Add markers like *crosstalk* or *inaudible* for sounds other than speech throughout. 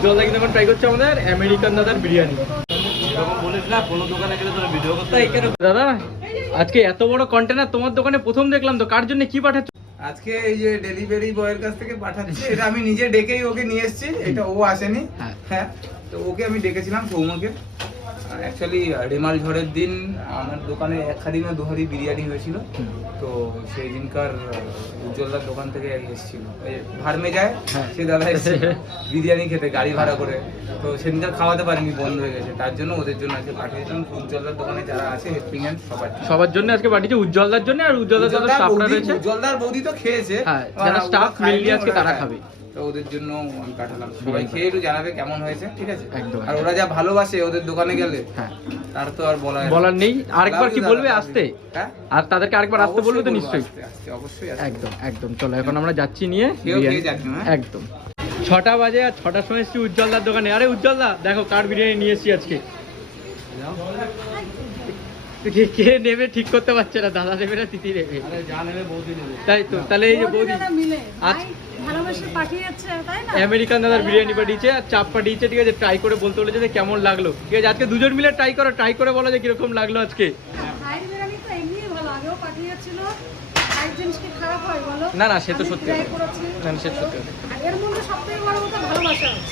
উজ্জ্বলদা কিন্তু এখন ট্রাই করছে আমাদের আমেরিকান দাদার বিরিয়ানি। দাদা আজকে এত বড় কন্টেনার তোমার দোকানে প্রথম দেখলাম তো কার জন্য কি পাঠাচ্ছ? আজকে এই যে ডেলিভারি বয়ের কাছ থেকে পাঠাচ্ছি এটা আমি নিজে ডেকেই ওকে নিয়ে এসেছি এটা ও আসেনি। হ্যাঁ। হ্যাঁ তো ওকে আমি ডেকেছিলাম সৌমকে অ্যাকচুয়ালি রেমাল ঝড়ের দিন আমার দোকানে এক হাড়ি না দু হাড়ি বিরিয়ানি হয়েছিল। তো সেই দিনকার উজ্জ্বলদার দোকান থেকে এসেছিল। ভার্মে যায় হ্যাঁ। সে দাদা এসেছে *laughs* বিরিয়ানি খেতে গাড়ি ভাড়া করে। তো সেদিনকার খাওয়াতে পারিনি বন্ধ হয়ে গেছে। তার জন্য ওদের জন্য আজকে পাঠিয়েছিলাম। উজ্জ্বলদার দোকানে যারা আছে হেল্পিং হ্যান্ড সবার জন্য। সবার জন্য আজকে পাঠিয়েছে। উজ্জ্বলদার জন্য আর উজ্জ্বলদার যারা উজ্জ্বলদার স্টাফরা বৌদি- রয়েছে? উজ্জ্বলদার বৌদি তো খেয়েছে। হ্যাঁ, যারা ওরা staff আজকে তারা খাবে। তো ওদের জন্য আমি পাঠালাম সবাই খেয়ে একটু জানাবে কেমন হয়েছে ঠিক আছে? একদম, আর। ওরা যা ভালোবাসে ওদের দোকানে গেলে হ্যাঁ। তার তো আর বলার বলার নেই। আরেকবার কি বলবে? আসতে। হ্যাঁ? আর তাদেরকে আরেকবার আসতে বলবে তো নিশ্চয়ই। অবশ্যই একদম একদম। চলো এখন আমরা যাচ্ছি নিয়ে হ্যাঁ? একদম। ছটা বাজে আর ছটার সময় এসেছি উজ্জ্বলদার দোকানে। আরে উজ্জ্বলদা দেখো কার বিরিয়ানি নিয়ে এসেছি আজকে। কে নেবে ঠিক করতে পারছে না দাদা নেবে না নেবে। তাই তো তাহলে এই যে বৌদি আজ ভাই ভালোবেসে পাঠিয়েছে তাই না? আমেরিকান দাদার বিরিয়ানি পাঠিয়েছে আর চাপ পাঠিয়েছে ঠিক আছে ট্রাই করে বলতে বলেছে যে কেমন লাগল। ঠিক আছে আজকে দুজন মিলে ট্রাই করো ট্রাই করে বলো যে কীরকম লাগল আজকে। হয় না, না, সে তো সত্যি না, সে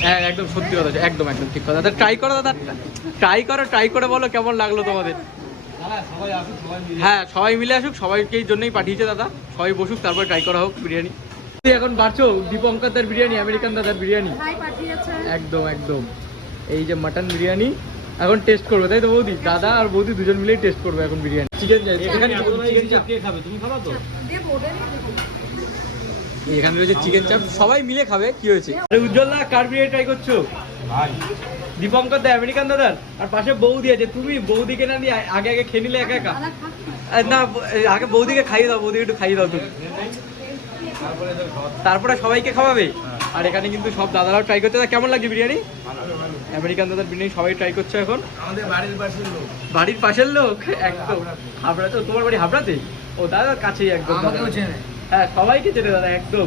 হ্যাঁ একদম সত্যি কথা একদম একদম ঠিক কথা। ট্রাই করো দাদা। ট্রাই করো ট্রাই করে বলো কেমন লাগল তোমাদের। হ্যাঁ সবাই মিলে। হ্যাঁ সবাই মিলে আসুক সবাইকেই জন্যই পাঠিয়েছে দাদা। সবাই বসুক তারপর ট্রাই করা হোক বিরিয়ানি। তুই এখন বাড়ছো দীপঙ্কর দার বিরিয়ানি আমেরিকান দাদার বিরিয়ানি? একদম একদম। এই যে মাটন বিরিয়ানি এখন টেস্ট করবে তাই তো বৌদি? দাদা আর বৌদি দুজন মিলেই টেস্ট করবে এখন বিরিয়ানি। চিকেন এখানে রয়েছে চিকেন চাপ সবাই মিলে খাবে কি হয়েছে? আরে উজ্জ্বল দা কার বিরিয়ানি ট্রাই করছ? ভাই। দীপঙ্কর দা আমেরিকান দাদার। আর পাশে বৌদি আছে তুমি বৌদিকে না দিয়ে আগে আগে খেয়ে নিলে একা একা? না। আগে বৌদিকে খাইয়ে দাও বৌদিকে একটু খাইয়ে দাও তুমি। তারপরে সবাইকে খাওয়াবে? আর এখানে কিন্তু সব দাদারাও ট্রাই করছে। কেমন লাগছে বিরিয়ানি? আমেরিকান দাদার বিরিয়ানি সবাই ট্রাই করছে এখন। আমাদের বাড়ির পাশের লোক। বাড়ির পাশের লোক? একদম। হাবড়া তো তোমার বাড়ি হাবড়াতে? ও দাদা কাছেই একদম আমাকেও চেনে। হ্যাঁ সবাইকে চেনে দাদা একদম।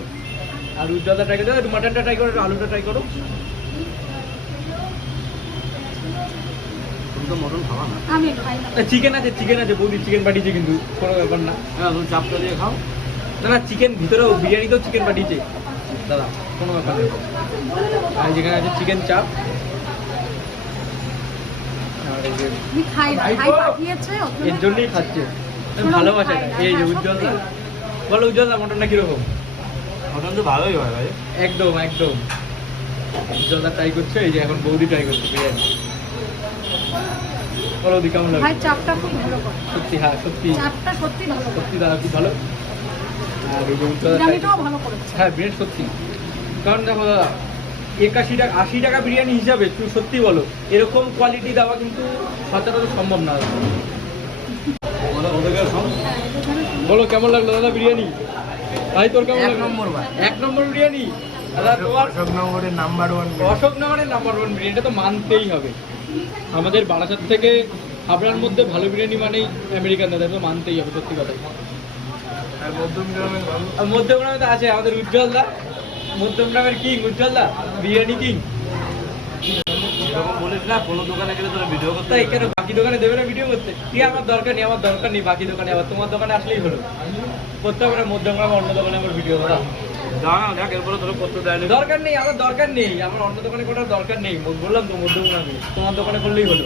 আর উজ্জ্বলটা ট্রাই করো একটু মাটনটা ট্রাই করো আলুটা ট্রাই করো তুমি তো মটন খাবা না আমি খাই না চিকেন আছে চিকেন আছে বৌদি চিকেন পাঠিয়েছে কিন্তু কোনো ব্যাপার না। হ্যাঁ চাপটা দিয়ে খাও। না না চিকেন ভিতরেও বিরিয়ানিতেও চিকেন পাঠিয়েছে দাদা কোনো ব্যাপার নেই আর যেখানে আছে চিকেন চাপ। আর এই যে আমি খাই না ভাই পাঠিয়েছে ওর জন্য এর জন্যই খাচ্ছে। ভালোবাসা এই যে উজ্জ্বল দা বলো উজ্জ্বল দা মটনটা কীরকম? মটন তো ভালোই হয় ভাই। একদম একদম। উজ্জ্বল দা ট্রাই করছে এই যে এখন বৌদি ট্রাই করছে বিরিয়ানি। বলো দি কেমন ভাই লাগে চাপটা খুব ভালো সত্যি হ্যাঁ সত্যি। চাপটা সত্যি ভালো সত্যি দাদা খুব ভালো? আর এই বিরিয়ানিটাও ভালো করেছে। হ্যাঁ বিরিয়ানি সত্যি। কারণ দেখো দাদা একাশি টাকা আশি টাকা বিরিয়ানি হিসাবে তুই সত্যি বলো এরকম কোয়ালিটি দেওয়া কিন্তু সচরাচর সম্ভব না। বলো কেমন লাগল দাদা বিরিয়ানি? ভাই তোর কেমন এক নম্বর ভাই। এক নম্বর বিরিয়ানি? অশোকনগরের নাম্বার ওয়ান অশোকনগরের নাম্বার ওয়ান বিরিয়ানিটা তো মানতেই হবে। আমাদের বারাসাত থেকে হাবড়ার মধ্যে ভালো বিরিয়ানি মানেই আমেরিকান দাদা তো মানতেই হবে সত্যি কথা। আর মধ্যম গ্রামে তো আছে আমাদের উজ্জ্বল দা। মধ্যম গ্রামের কিং উজ্জ্বল দা। বিরিয়ানি কিং এরকম বলিস না কোনো দোকানে গেলে তোরা ভিডিও করতে তাই কেন বাকি দোকানে দেবে না ভিডিও করতে? কি আমার দরকার নেই? আমার দরকার নেই বাকি দোকানে আবার। তোমার দোকানে আসলেই হলো। করতে হবে না অন্য দোকানে আমার ভিডিও করা। না দেখ এরপরে তোরা করতে দরকার নেই আমার দরকার নেই। আমার অন্য দোকানে করার দরকার নেই। বললাম তো মধ্যমগ্রামে তোমার দোকানে করলেই হলো।